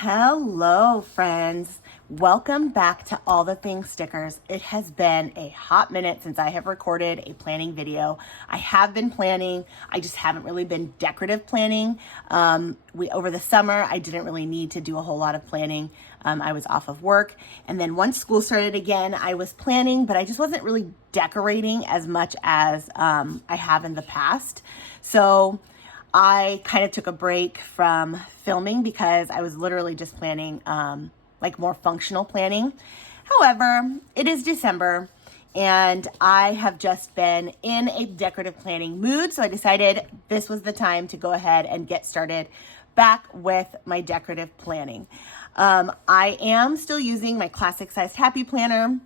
Hello, friends. Welcome back to All the Things Stickers. It has been a hot minute since I have recorded a planning video. I have been planning. I just haven't really been decorative planning. Over the summer, I didn't really need to do a whole lot of planning. I was off of work. And then once school started again, I was planning, but I just wasn't really decorating as much as I have in the past. So I kind of took a break from filming because I was literally just planning like more functional planning. However, it is December and I have just been in a decorative planning mood. So I decided this was the time to go ahead and get started back with my decorative planning. I am still using my classic sized happy planner.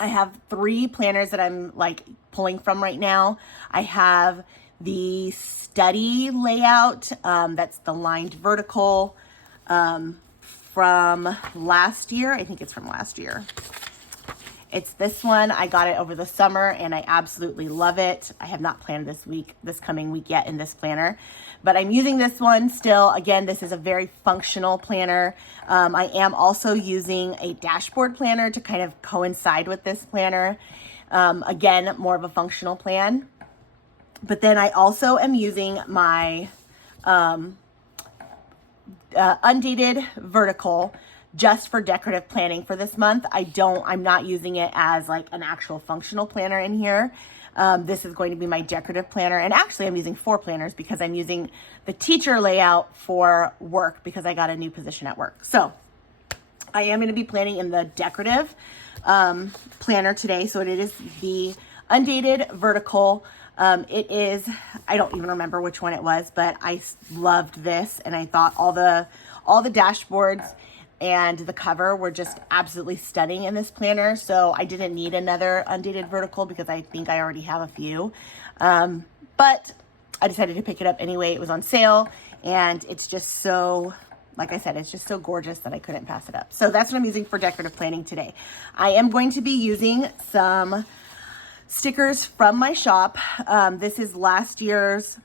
I have 3 planners that I'm like pulling from right now. I have the study layout, that's the lined vertical from last year. I think it's from last year. It's this one. I got it over the summer and I absolutely love it. I have not planned this coming week yet in this planner, but I'm using this one still. Again, this is a very functional planner. I am also using a dashboard planner to kind of coincide with this planner. Again, more of a functional plan. But then I also am using my undated vertical just for decorative planning for this month. I'm not using it as like an actual functional planner in here. This is going to be my decorative planner. And actually I'm using 4 planners because I'm using the teacher layout for work because I got a new position at work. So I am going to be planning in the decorative planner today. So it is the undated vertical. It is, I don't even remember which one it was, but I loved this and I thought all the dashboards and the cover were just absolutely stunning in this planner. So I didn't need another undated vertical because I think I already have a few. But I decided to pick it up anyway. It was on sale and it's just so, like I said, it's just so gorgeous that I couldn't pass it up. So that's what I'm using for decorative planning today. I am going to be using some stickers from my shop. This is last year's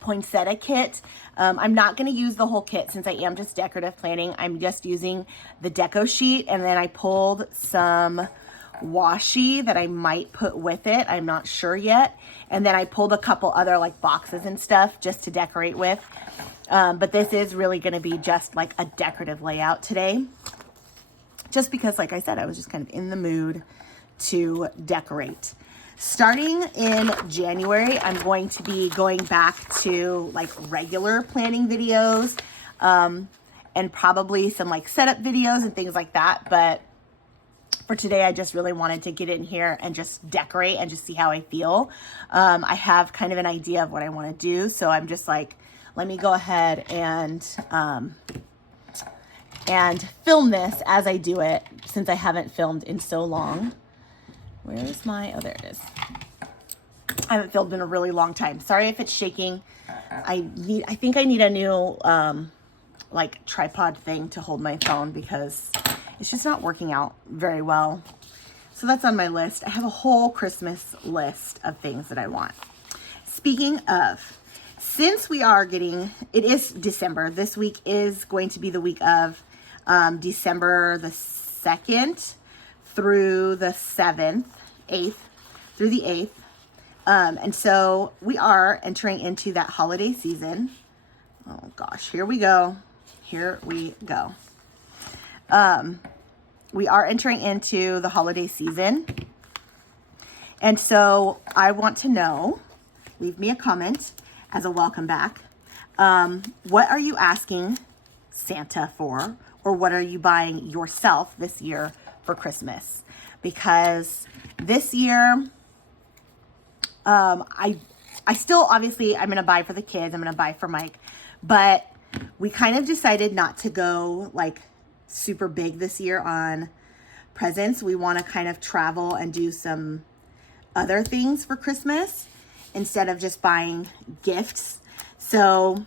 poinsettia kit. I'm not going to use the whole kit since I am just decorative planning. I'm just using the deco sheet and then I pulled some washi that I might put with it. I'm not sure yet. And then I pulled a couple other like boxes and stuff just to decorate with. But this is really going to be just like a decorative layout today. Just because, like I said, I was just kind of in the mood to decorate. Starting in January, I'm going to be going back to like regular planning videos and probably some like setup videos and things like that. But for today, I just really wanted to get in here and just decorate and just see how I feel. I have kind of an idea of what I want to do. So I'm just like, let me go ahead and film this as I do it since I haven't filmed in so long. Where is my, oh, there it is. I haven't filmed in a really long time. Sorry if it's shaking. I think I need a new, like tripod thing to hold my phone because it's just not working out very well. So that's on my list. I have a whole Christmas list of things that I want. Speaking of, since it is December, this week is going to be the week of December the 2nd through the 8th through the 8th. And so we are entering into that holiday season. Oh gosh, here we go. We are entering into the holiday season. And so I want to know, leave me a comment as a welcome back. What are you asking Santa for? Or what are you buying yourself this year for Christmas? Because this year, I still, obviously, I'm going to buy for the kids. I'm going to buy for Mike. But we kind of decided not to go like super big this year on presents. We want to kind of travel and do some other things for Christmas instead of just buying gifts. So,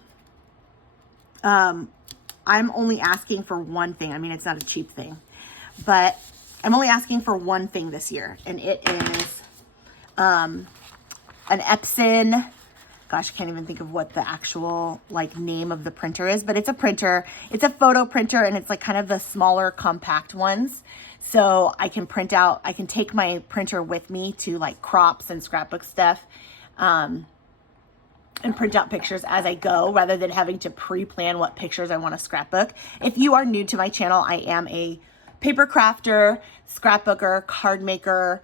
I'm only asking for one thing. I mean, it's not a cheap thing, but I'm only asking for one thing this year, and it is an Epson gosh, I can't even think of what the actual like name of the printer is, but it's a printer. It's a photo printer, and it's like kind of the smaller compact ones. So I can print out, I can take my printer with me to like crops and scrapbook stuff, and print out pictures as I go rather than having to pre-plan what pictures I want to scrapbook. If you are new to my channel, I am a paper crafter, scrapbooker, card maker,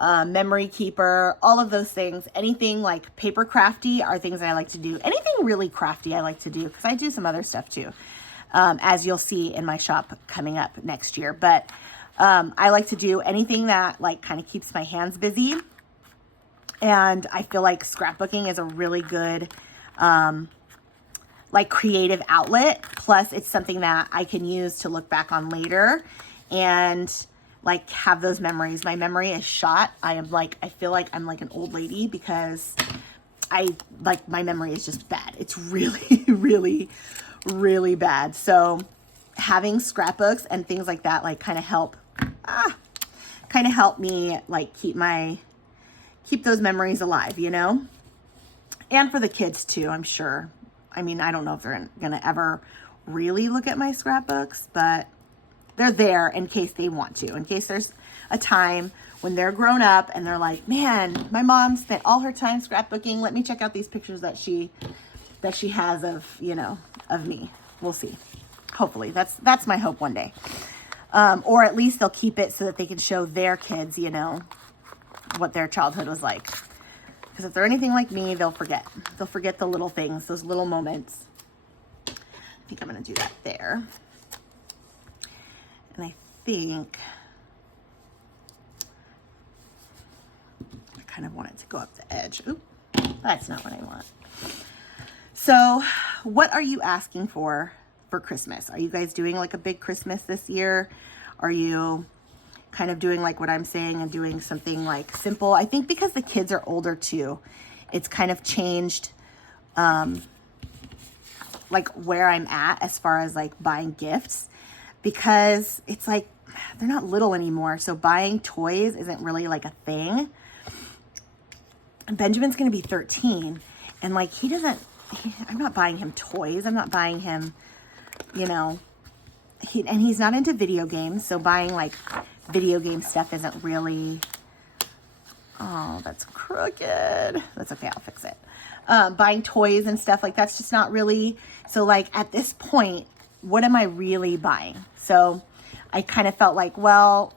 memory keeper, all of those things. Anything like paper crafty are things I like to do. Anything really crafty I like to do, because I do some other stuff too, as you'll see in my shop coming up next year. But I like to do anything that like kind of keeps my hands busy. And I feel like scrapbooking is a really good like creative outlet. Plus it's something that I can use to look back on later and like have those memories. My memory is shot. I feel like I'm like an old lady because my memory is just bad. It's really, really, really bad. So having scrapbooks and things like that, like kind of help me like keep those memories alive, you know? And for the kids too, I'm sure. I mean, I don't know if they're gonna ever really look at my scrapbooks, but they're there in case they want to, in case there's a time when they're grown up and they're like, man, my mom spent all her time scrapbooking. Let me check out these pictures that she has of, you know, of me. We'll see. Hopefully that's my hope one day. Or at least they'll keep it so that they can show their kids, you know, what their childhood was like. Because if they're anything like me, they'll forget. They'll forget the little things, those little moments. I think I'm going to do that there. And I think I kind of want it to go up the edge. Oop, that's not what I want. So what are you asking for Christmas? Are you guys doing like a big Christmas this year? Are you kind of doing like what I'm saying and doing something like simple? I think because the kids are older too, it's kind of changed like where I'm at as far as like buying gifts, because it's like they're not little anymore. So buying toys isn't really like a thing. Benjamin's going to be 13 and like I'm not buying him toys. I'm not buying him, you know, and he's not into video games. So buying like video game stuff isn't really, oh, that's crooked. That's okay. I'll fix it. Buying toys and stuff like that's just not really. So like at this point, what am I really buying? So I kind of felt like, well,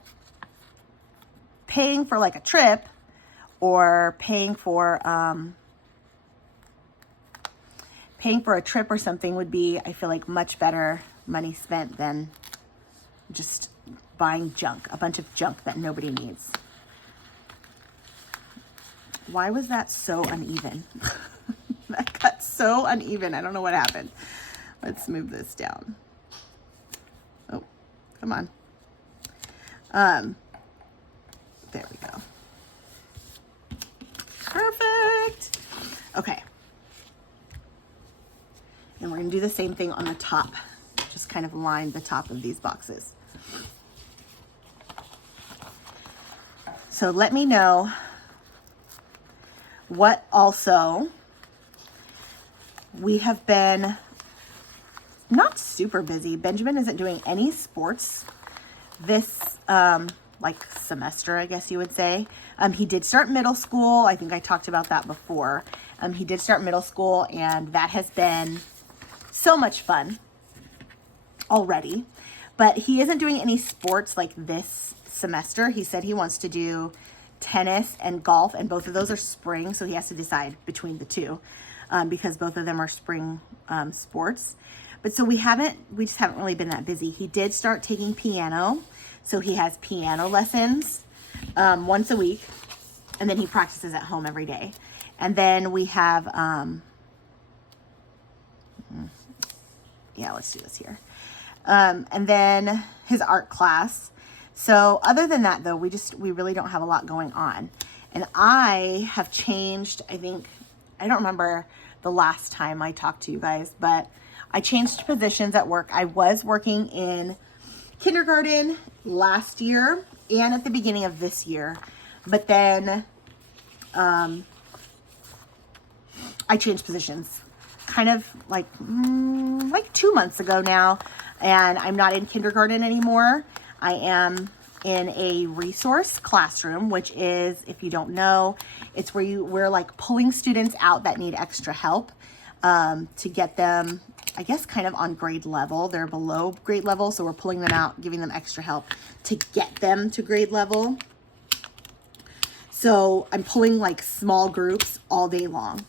paying for like a trip or paying for a trip or something would be, I feel like, much better money spent than just buying junk, a bunch of junk that nobody needs. Why was that so uneven? That got so uneven. I don't know what happened. Let's move this down. Oh, come on. There we go. Perfect. Okay. And we're going to do the same thing on the top. Just kind of line the top of these boxes. So let me know what also we have been not super busy. Benjamin isn't doing any sports this like semester, I guess you would say. He did start middle school. I think I talked about that before. He did start middle school, and that has been so much fun already. But he isn't doing any sports like this semester. He said he wants to do tennis and golf, and both of those are spring, so he has to decide between the two because both of them are spring sports. But so we just haven't really been that busy. He did start taking piano, so he has piano lessons once a week, and then he practices at home every day. And then we have yeah, let's do this here. And then his art class. So other than that though, we really don't have a lot going on. And I have changed, I don't remember the last time I talked to you guys, but I changed positions at work. I was working in kindergarten last year and at the beginning of this year. But then I changed positions kind of like 2 months ago now, and I'm not in kindergarten anymore. I am in a resource classroom, which is, if you don't know, it's where we're like pulling students out that need extra help to get them, I guess, kind of on grade level. They're below grade level, so we're pulling them out, giving them extra help to get them to grade level. So I'm pulling like small groups all day long.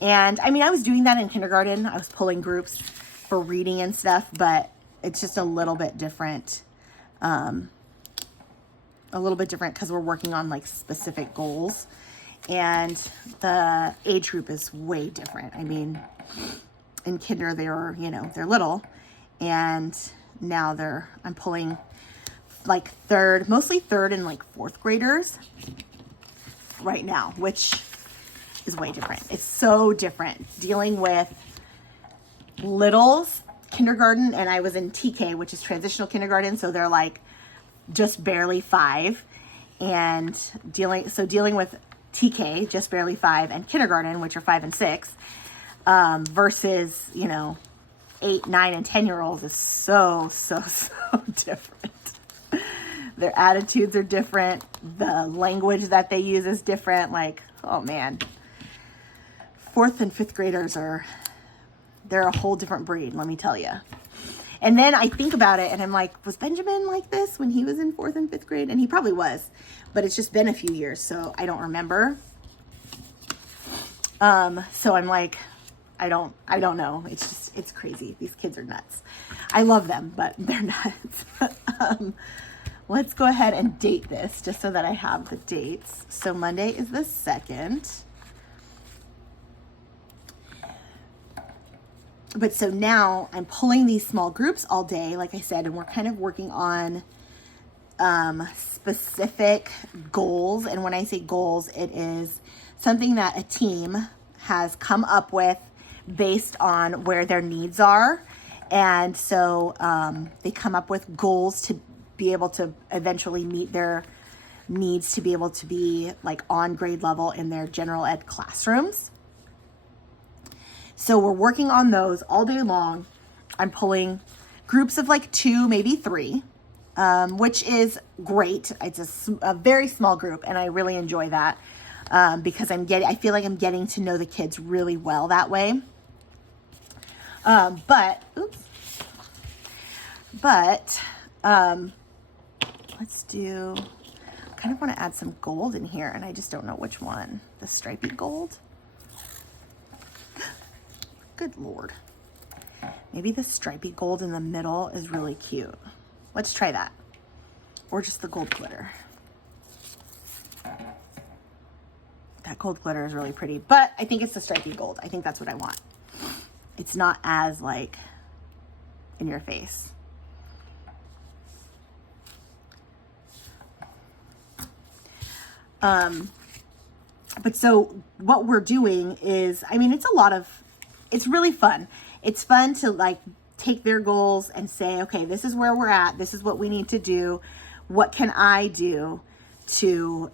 And I mean, I was doing that in kindergarten. I was pulling groups for reading and stuff, but it's just a little bit different. Because we're working on like specific goals, and the age group is way different. I mean, in kinder, they're little, and now I'm pulling like mostly third and like fourth graders right now, which is way different. It's so different dealing with littles, kindergarten, and I was in TK, which is transitional kindergarten, so they're like just barely 5, and dealing with TK, just barely 5, and kindergarten, which are 5 and 6, versus 8, 9, and 10-year-olds is so different. Their attitudes are different. The language that they use is different. Like, oh man, 4th and 5th graders they're a whole different breed, let me tell you. And then I think about it and I'm like, was Benjamin like this when he was in 4th and 5th grade? And he probably was, but it's just been a few years, so I don't remember. So I'm like, I don't know. It's crazy. These kids are nuts. I love them, but they're nuts. Let's go ahead and date this just so that I have the dates. So Monday is the 2nd. But so now I'm pulling these small groups all day, like I said, and we're kind of working on specific goals. And when I say goals, it is something that a team has come up with based on where their needs are. And so they come up with goals to be able to eventually meet their needs to be able to be like on grade level in their general ed classrooms. So we're working on those all day long. I'm pulling groups of like 2, maybe 3, which is great. It's a very small group, and I really enjoy that because I feel like I'm getting to know the kids really well that way. But let's do, I kind of want to add some gold in here, and I just don't know which one. The stripy gold. Good Lord. Maybe the stripy gold in the middle is really cute. Let's try that. Or just the gold glitter. That gold glitter is really pretty, but I think it's the stripy gold. I think that's what I want. It's not as like in your face. But so what we're doing is, I mean, it's really fun. It's fun to like take their goals and say, okay, this is where we're at. This is what we need to do. What can I do to,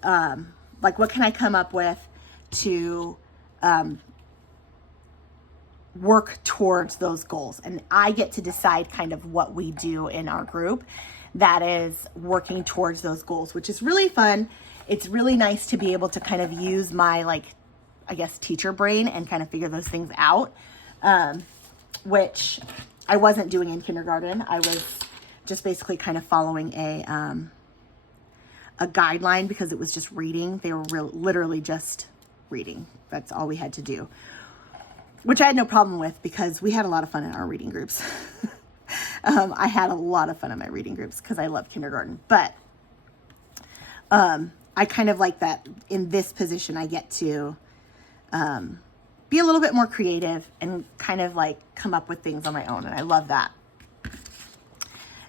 what can I come up with to work towards those goals? And I get to decide kind of what we do in our group that is working towards those goals, which is really fun. It's really nice to be able to kind of use my, I guess, teacher brain and kind of figure those things out, which I wasn't doing in kindergarten. I was just basically kind of following a guideline because it was just reading. They were literally just reading. That's all we had to do, which I had no problem with because we had a lot of fun in our reading groups. I had a lot of fun in my reading groups because I love kindergarten, but I kind of like that in this position, I get to be a little bit more creative and kind of like come up with things on my own. And I love that.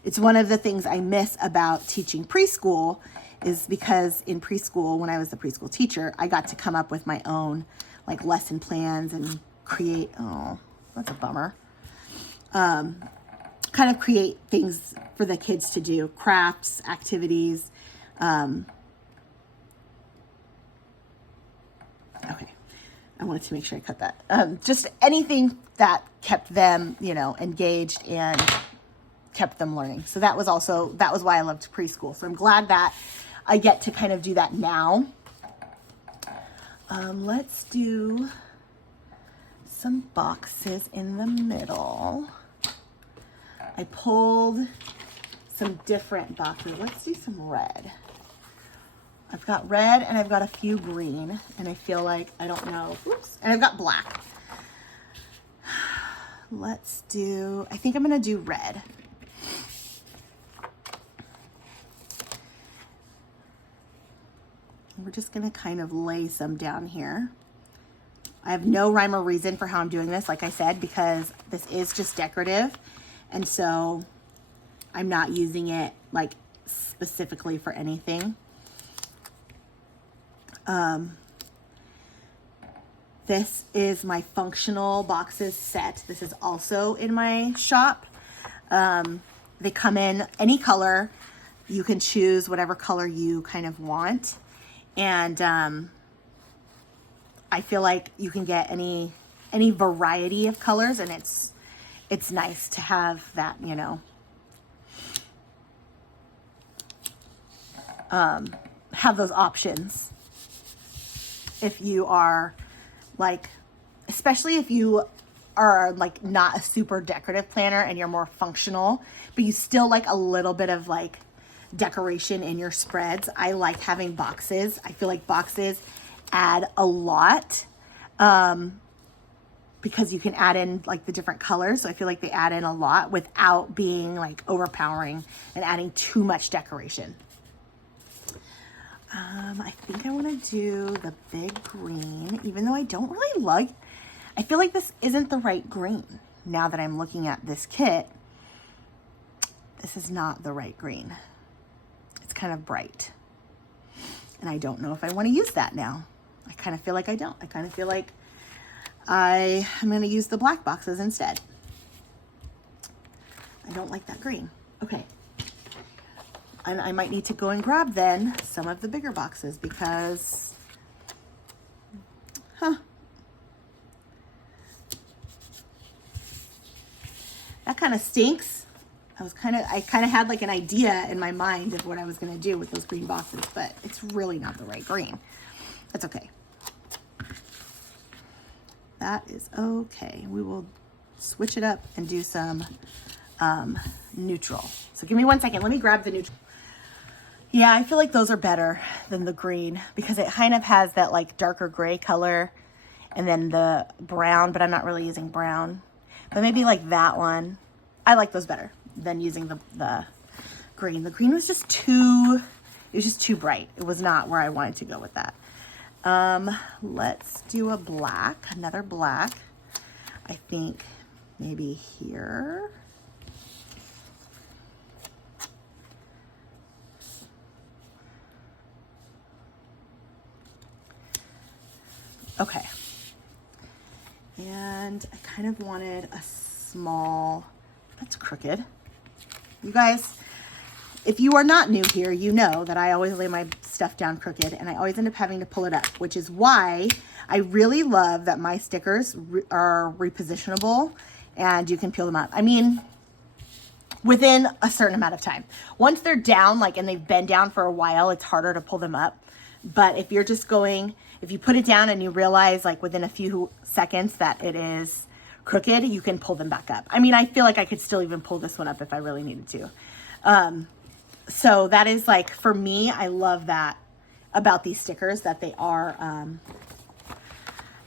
It's one of the things I miss about teaching preschool is because in preschool, when I was the preschool teacher, I got to come up with my own like lesson plans and create, oh, that's a bummer. Kind of create things for the kids to do, crafts, activities. Okay. I wanted to make sure I cut that. Just anything that kept them, you know, engaged and kept them learning. So that was why I loved preschool. So I'm glad that I get to kind of do that now. Let's do some boxes in the middle. I pulled some different boxes. Let's do some red. I've got red and I've got a few green, and I feel like, I don't know, oops, and I've got black. I think I'm gonna do red. We're just gonna kind of lay some down here. I have no rhyme or reason for how I'm doing this, like I said, because this is just decorative. And so I'm not using it like specifically for anything. This is my functional boxes set. This is also in my shop. They come in any color. You can choose whatever color you kind of want. And I feel like you can get any variety of colors, and it's nice to have that, you know, have those options. If you are like, especially if you are like not a super decorative planner and you're more functional, but you still like a little bit of like decoration in your spreads. I like having boxes. I feel like boxes add a lot because you can add in like the different colors. So I feel like they add in a lot without being like overpowering and adding too much decoration. I think I want to do the big green, even though I don't really like, I feel like this isn't the right green. Now that I'm looking at this kit, this is not the right green. It's kind of bright. And I don't know if I want to use that now. I kind of feel like I don't. I kind of feel like I'm going to use the black boxes instead. I don't like that green. Okay. And I might need to go and grab then some of the bigger boxes because, that kind of stinks. I kind of had like an idea in my mind of what I was going to do with those green boxes, but it's really not the right green. That's okay. That is okay. We will switch it up and do some neutral. So give me 1 second. Let me grab the neutral. Yeah, I feel like those are better than the green because it kind of has that like darker gray color and then the brown, but I'm not really using brown. But maybe like that one. I like those better than using the green. The green was just too bright. It was not where I wanted to go with that. Let's do a black, another black. I think maybe here. Okay. And I kind of wanted a small, that's crooked. You guys, if you are not new here, you know that I always lay my stuff down crooked and I always end up having to pull it up, which is why I really love that my stickers are repositionable and you can peel them up. I mean, within a certain amount of time. Once they're down, like, and they've been down for a while, it's harder to pull them up. But if you're just going, if you put it down and you realize like within a few seconds that it is crooked, you can pull them back up. I mean, I feel like I could still even pull this one up if I really needed to. So that is like, for me, I love that about these stickers, that they are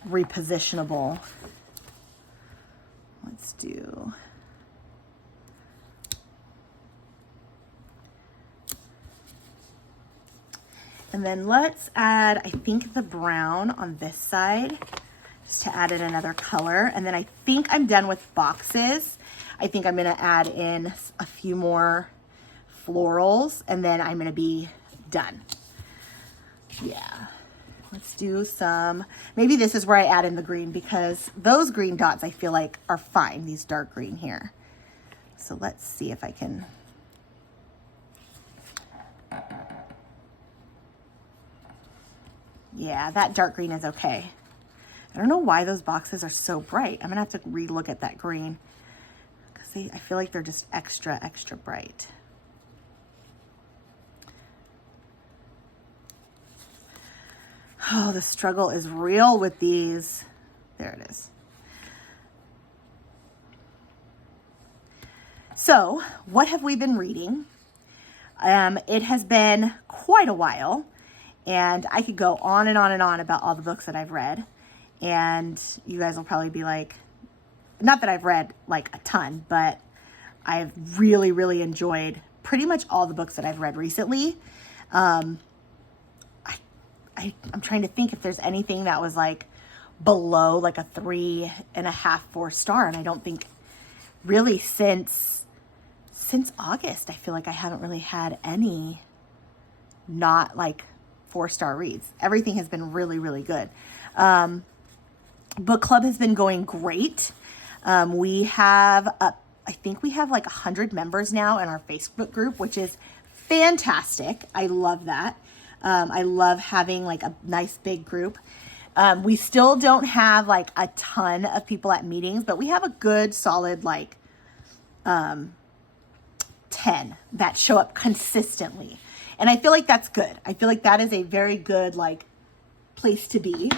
repositionable. Let's do... And then let's add, I think, the brown on this side, just to add in another color. And then I think I'm done with boxes. I think I'm gonna add in a few more florals and then I'm gonna be done. Yeah, let's do some, maybe this is where I add in the green because those green dots I feel like are fine, these dark green here. So let's see if I can. Yeah, that dark green is okay. I don't know why those boxes are so bright. I'm gonna have to re-look at that green because I feel like they're just extra, extra bright. Oh, the struggle is real with these. There it is. So, what have we been reading? It has been quite a while, and I could go on and on and on about all the books that I've read, and you guys will probably be like, not that I've read like a ton, but I've really, really enjoyed pretty much all the books that I've read recently. I'm trying to think if there's anything that was like below like a 3.5, 4 star. And I don't think really since August, I feel like I haven't really had any not like 4-star reads. Everything has been really, really good. Book club has been going great. We have, I think we have like 100 members now in our Facebook group, which is fantastic. I love that. I love having like a nice big group. We still don't have like a ton of people at meetings, but we have a good solid like 10 that show up consistently. And I feel like that's good. I feel like that is a very good like place to be.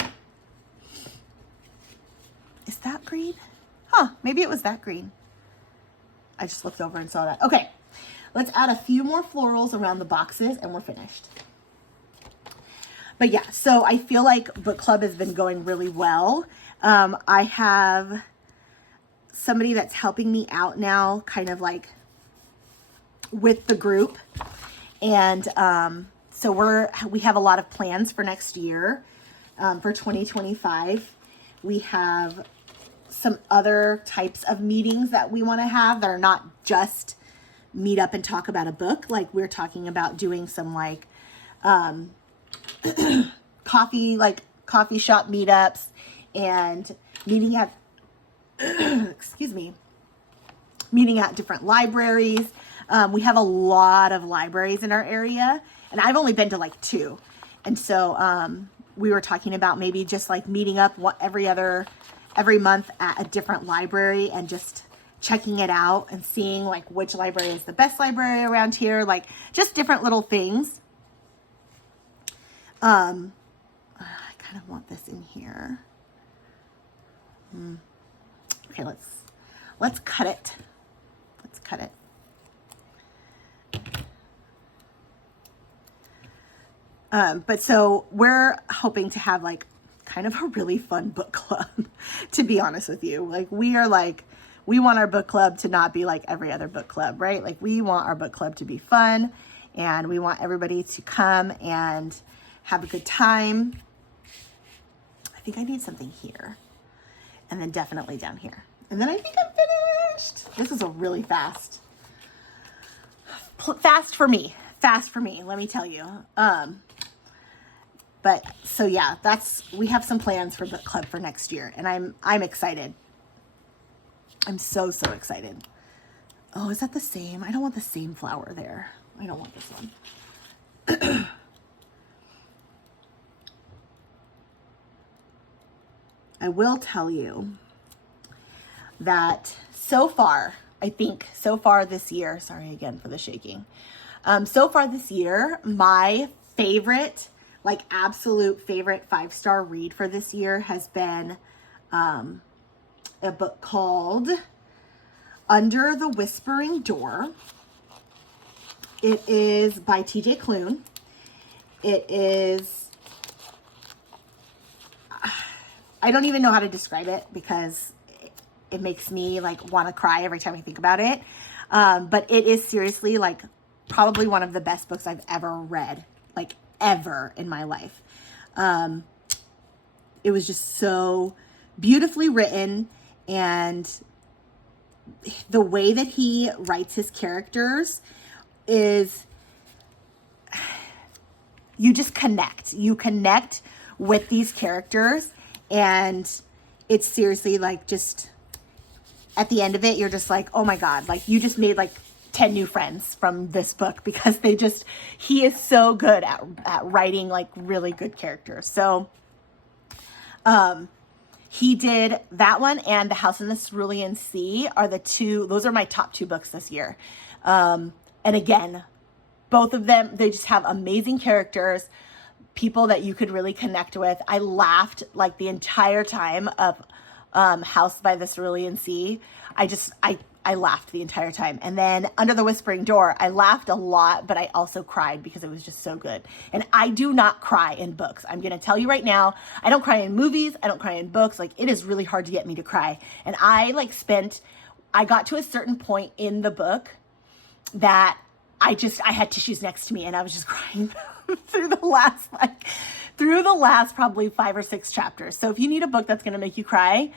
Is that green? Huh, maybe it was that green. I just looked over and saw that. Okay, let's add a few more florals around the boxes and we're finished. But yeah, so I feel like book club has been going really well. I have somebody that's helping me out now, kind of like with the group. And so we have a lot of plans for next year, for 2025. We have some other types of meetings that we want to have that are not just meet up and talk about a book. Like we're talking about doing some like coffee shop meetups and meeting at meeting at different libraries. We have a lot of libraries in our area, and I've only been to like 2. And so we were talking about maybe just like meeting up every month at a different library and just checking it out and seeing like which library is the best library around here, like just different little things. I kind of want this in here. Okay, let's cut it. Let's cut it. But so we're hoping to have like kind of a really fun book club, to be honest with you. Like we want our book club to not be like every other book club, right? Like we want our book club to be fun, and we want everybody to come and have a good time. I think I need something here, and then definitely down here. And then I think I'm finished. This is a really fast for me, let me tell you. But so yeah, we have some plans for book club for next year, and I'm excited. I'm so excited. Oh, is that the same? I don't want the same flower there. I don't want this one. I will tell you that so far this year, sorry again for the shaking. So far this year, my favorite, like absolute favorite 5-star read for this year has been a book called Under the Whispering Door. It is by TJ Klune. It is, I don't even know how to describe it because it makes me like want to cry every time I think about it. But it is seriously like probably one of the best books I've ever read, like ever in my life. It was just so beautifully written, and the way that he writes his characters is, you just connect. You connect with these characters, and it's seriously like just at the end of it, you're just like, oh my God, like you just made like 10 new friends from this book, because he is so good at writing like really good characters. So, He did that one, and The House in the Cerulean Sea are those are my top 2 books this year. And again, both of them, they just have amazing characters, people that you could really connect with. I laughed like the entire time of House by the Cerulean Sea. I laughed the entire time. And then Under the Whispering Door, I laughed a lot, but I also cried because it was just so good. And I do not cry in books. I'm going to tell you right now, I don't cry in movies. I don't cry in books. Like, it is really hard to get me to cry. And I got to a certain point in the book that I had tissues next to me, and I was just crying through the last probably 5 or 6 chapters. So if you need a book that's going to make you cry,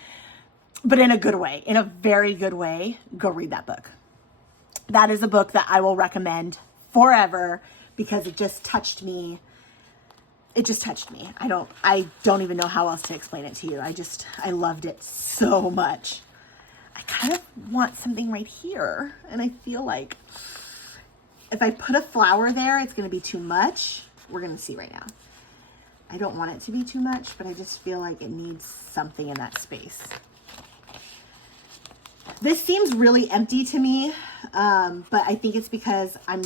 but in a good way, in a very good way, go read that book. That is a book that I will recommend forever because it just touched me. It just touched me. I don't even know how else to explain it to you. I loved it so much. I kind of want something right here, and I feel like if I put a flower there, it's going to be too much. We're going to see right now. I don't want it to be too much, but I just feel like it needs something in that space. This seems really empty to me, but I think it's because I'm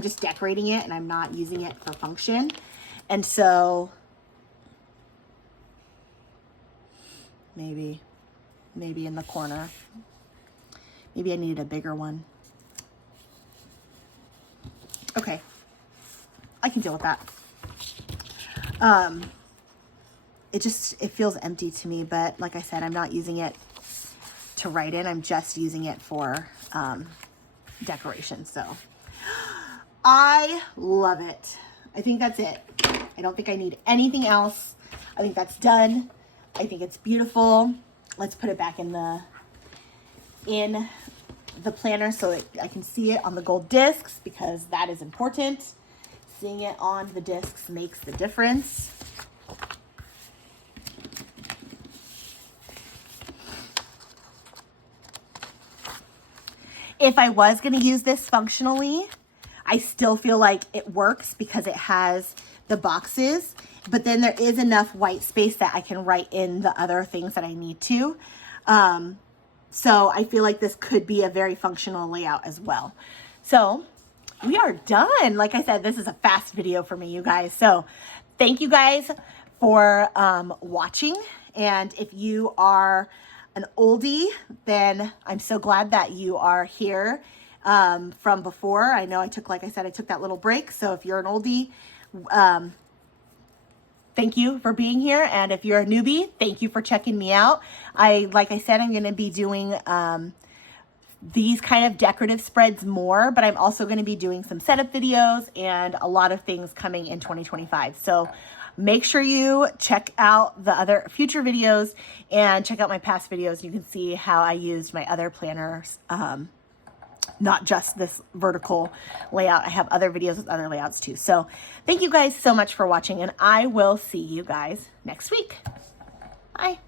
just decorating it and I'm not using it for function. And so maybe in the corner, maybe I needed a bigger one. Okay, I can deal with that. It feels empty to me, but like I said, I'm not using it to write in. I'm just using it for decoration. So I love it. I think that's it. I don't think I need anything else. I think that's done. I think it's beautiful. Let's put it back in the planner so that I can see it on the gold discs, because that is important. Seeing it on the discs makes the difference. If I was going to use this functionally, I still feel like it works because it has the boxes, but then there is enough white space that I can write in the other things that I need to. So I feel like this could be a very functional layout as well. So we are done. Like I said, this is a fast video for me, you guys. So thank you guys for watching. And if you are an oldie, then I'm so glad that you are here from before. I know I took that little break. So if you're an oldie, thank you for being here. And if you're a newbie, thank you for checking me out. Like I said, I'm going to be doing these kind of decorative spreads more, but I'm also going to be doing some setup videos and a lot of things coming in 2025. So make sure you check out the other future videos and check out my past videos. You can see how I used my other planners, not just this vertical layout. I have other videos with other layouts too. So thank you guys so much for watching, and I will see you guys next week. Bye.